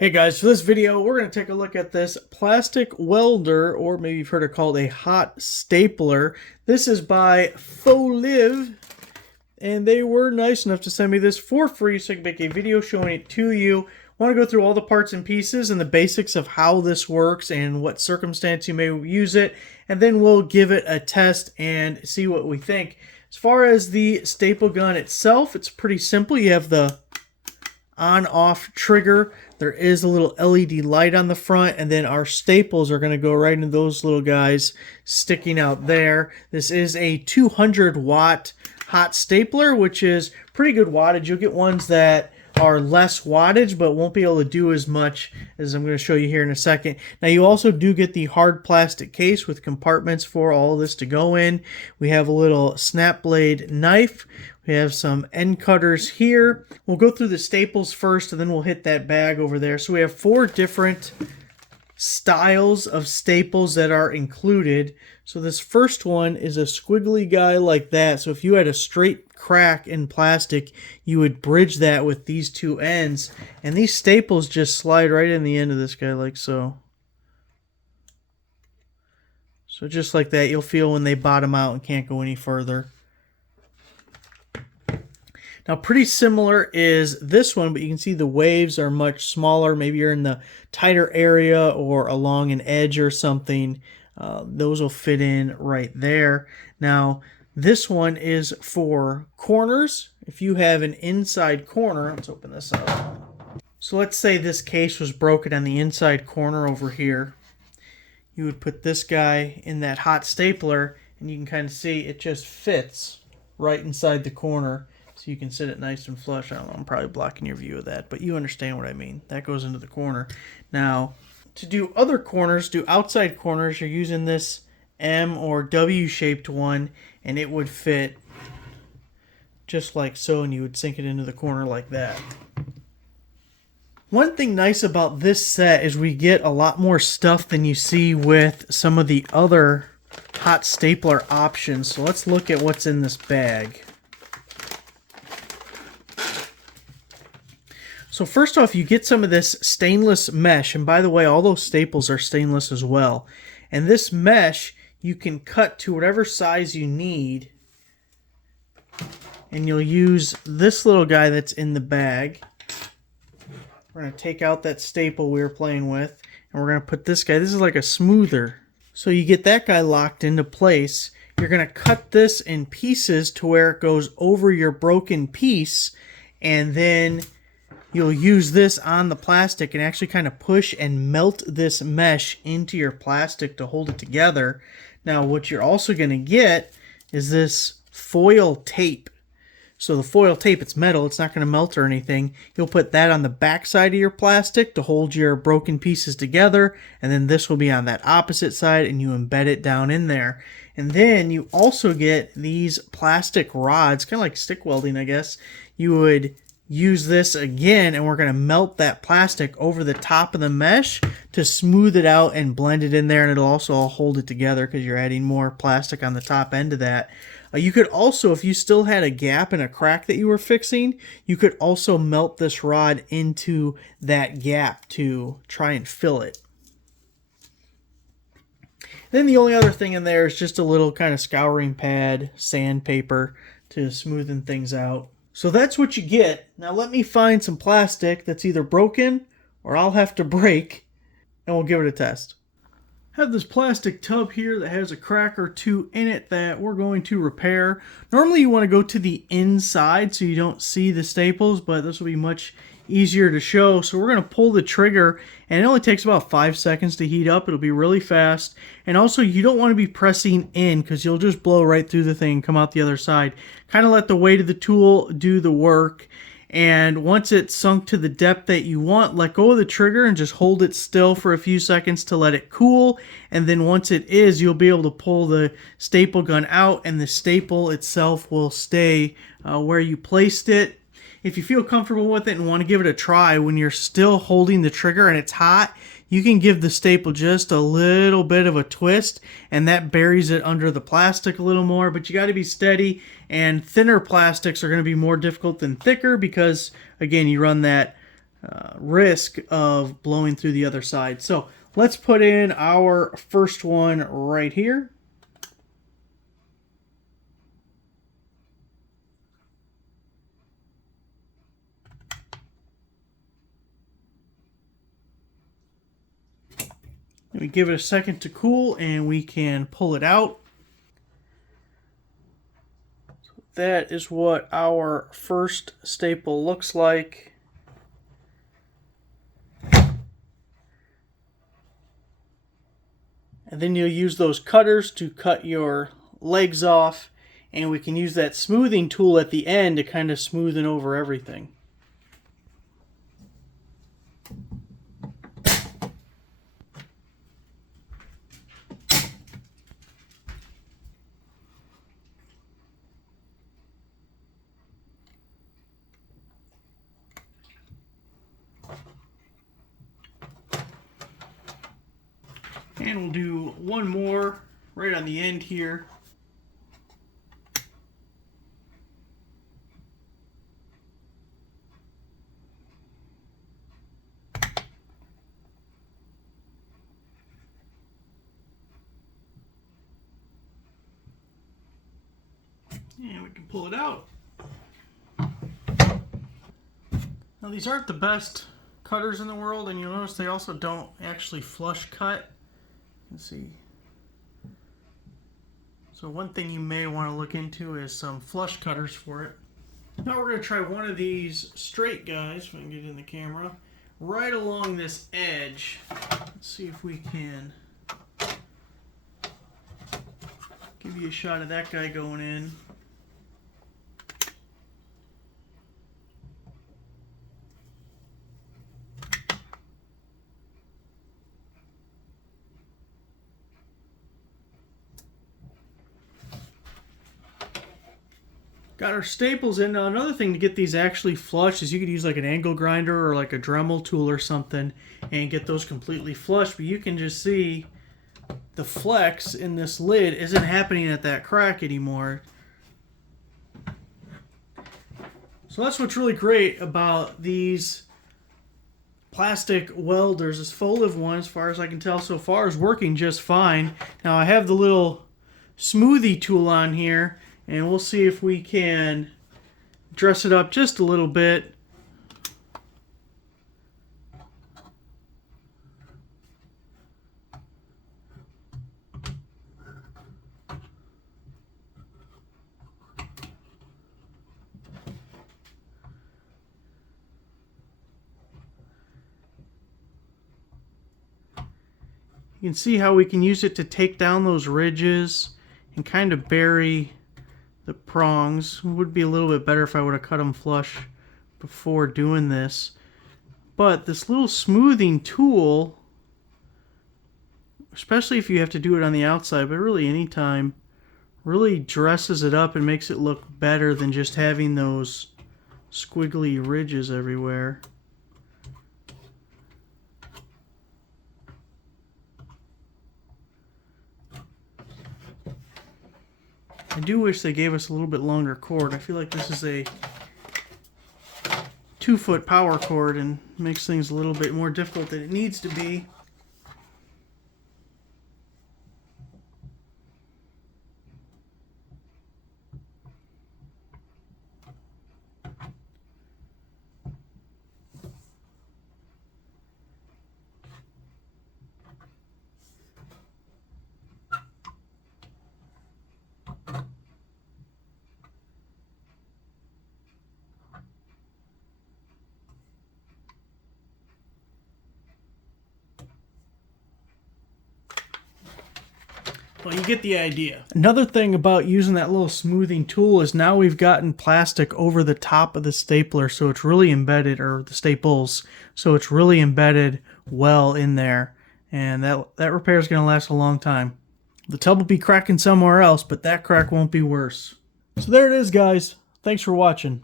Hey guys, for this video, we're going to take a look at this plastic welder, or maybe you've heard it called a hot stapler. This is by Foliv, and they were nice enough to send me this for free so I can make a video showing it to you. I want to go through all the parts and pieces and the basics of how this works and what circumstance you may use it, and then we'll give it a test and see what we think. As far as the staple gun itself, it's pretty simple. You have the on-off trigger. There is a little LED light on the front, and then our staples are going to go right into those little guys sticking out there. This is a 200 watt hot stapler, which is pretty good wattage. You'll get ones that are less wattage but won't be able to do as much, as I'm going to show you here in a second. Now you also do get the hard plastic case with compartments for all of this to go in. We have a little snap blade knife. We have some end cutters here. We'll go through the staples first, and then we'll hit that bag over there. So we have 4 different styles of staples that are included. So this first one is a squiggly guy like that. So if you had a straight crack in plastic, you would bridge that with these 2 ends. And these staples just slide right in the end of this guy like so. So just like that, you'll feel when they bottom out and can't go any further. Now, pretty similar is this one, but you can see the waves are much smaller. Maybe you're in the tighter area or along an edge or something. Those will fit in right there. Now, this one is for corners. If you have an inside corner, let's open this up. So let's say this case was broken on the inside corner over here. You would put this guy in that hot stapler, and you can kind of see it just fits right inside the corner. So you can sit it nice and flush. I don't know, I'm probably blocking your view of that, but you understand what I mean. That goes into the corner. Now, to do other corners, do outside corners, you're using this M or W-shaped one, and it would fit just like so, and you would sink it into the corner like that. One thing nice about this set is we get a lot more stuff than you see with some of the other hot stapler options. So let's look at what's in this bag. So first off, you get some of this stainless mesh, and by the way, all those staples are stainless as well. And this mesh, you can cut to whatever size you need, and you'll use this little guy that's in the bag. We're going to take out that staple we were playing with, and we're going to put this guy. This is like a smoother. So you get that guy locked into place. You're going to cut this in pieces to where it goes over your broken piece, and then you'll use this on the plastic and actually kind of push and melt this mesh into your plastic to hold it together. Now, what you're also going to get is this foil tape. So the foil tape, it's metal, it's not going to melt or anything. You'll put that on the back side of your plastic to hold your broken pieces together, and then this will be on that opposite side, and you embed it down in there. And then you also get these plastic rods, kind of like stick welding, I guess. You would use this again, and we're going to melt that plastic over the top of the mesh to smooth it out and blend it in there, and it'll also all hold it together because you're adding more plastic on the top end of that. You could also, if you still had a gap and a crack that you were fixing, you could also melt this rod into that gap to try and fill it. Then the only other thing in there is just a little kind of scouring pad, sandpaper to smoothen things out. So that's what you get. Now let me find some plastic that's either broken or I'll have to break, and we'll give it a test. I have this plastic tub here that has a crack or 2 in it that we're going to repair. Normally you want to go to the inside so you don't see the staples, but this will be much easier to show. So we're going to pull the trigger, and it only takes about 5 seconds to heat up. It'll be really fast. And also, you don't want to be pressing in because you'll just blow right through the thing and come out the other side. Kind of let the weight of the tool do the work. And once it's sunk to the depth that you want, let go of the trigger and just hold it still for a few seconds to let it cool. And then once it is, you'll be able to pull the staple gun out, and the staple itself will stay where you placed it. If you feel comfortable with it and want to give it a try, when you're still holding the trigger and it's hot, you can give the staple just a little bit of a twist, and that buries it under the plastic a little more. But you got to be steady, and thinner plastics are going to be more difficult than thicker because, again, you run that risk of blowing through the other side. So let's put in our first one right here. And we give it a second to cool and we can pull it out. So that is what our first staple looks like. And then you'll use those cutters to cut your legs off, and we can use that smoothing tool at the end to kind of smoothen over everything. And we'll do one more right on the end here. And we can pull it out. Now these aren't the best cutters in the world, and you'll notice they also don't actually flush cut. Let's see. So one thing you may want to look into is some flush cutters for it. Now we're going to try one of these straight guys, if I can get it in the camera, right along this edge. Let's see if we can give you a shot of that guy going in. Got our staples in. Now another thing to get these actually flush is you could use like an angle grinder or like a Dremel tool or something and get those completely flush, but you can just see the flex in this lid isn't happening at that crack anymore. So that's what's really great about these plastic welders. This Foliv one, as far as I can tell so far, is working just fine. Now I have the little smoothie tool on here, and we'll see if we can dress it up just a little bit. You can see how we can use it to take down those ridges and kind of bury the prongs. It would be a little bit better if I would have cut them flush before doing this. But this little smoothing tool, especially if you have to do it on the outside, but really anytime, really dresses it up and makes it look better than just having those squiggly ridges everywhere. I do wish they gave us a little bit longer cord. I feel like this is a 2-foot power cord and makes things a little bit more difficult than it needs to be. Well, you get the idea. Another thing about using that little smoothing tool is now we've gotten plastic over the top of the stapler, so it's really embedded, or the staples, so it's really embedded well in there, and that repair is going to last a long time. The tub will be cracking somewhere else, but that crack won't be worse. So there it is, guys. Thanks for watching.